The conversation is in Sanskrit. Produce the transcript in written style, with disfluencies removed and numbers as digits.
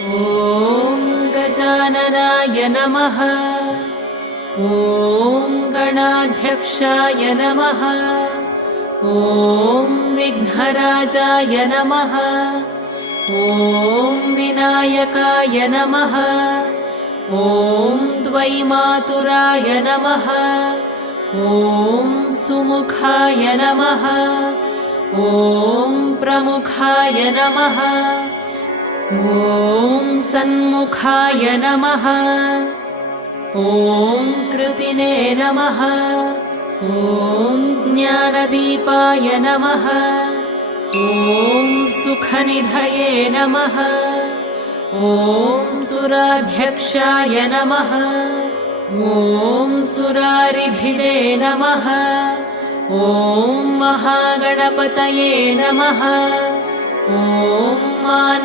ॐ गजाननाय नमः। ॐ गणाध्यक्षाय नमः। ॐ विघ्नराजाय नमः। ॐ विनायकाय नमः। ॐ द्वैमातुराय नमः। ॐ सुमुखाय नमः। ॐ प्रमुखाय नमः। ॐ सन्मुखाय नमः। ॐ कृतिने नमः। ॐ ज्ञानदीपाय नमः। ॐ सुखनिधये नमः। ॐ सुराध्यक्षाय नमः। ॐ सुरारिभिदे नमः। ॐ महागणपतये नमः। ॐ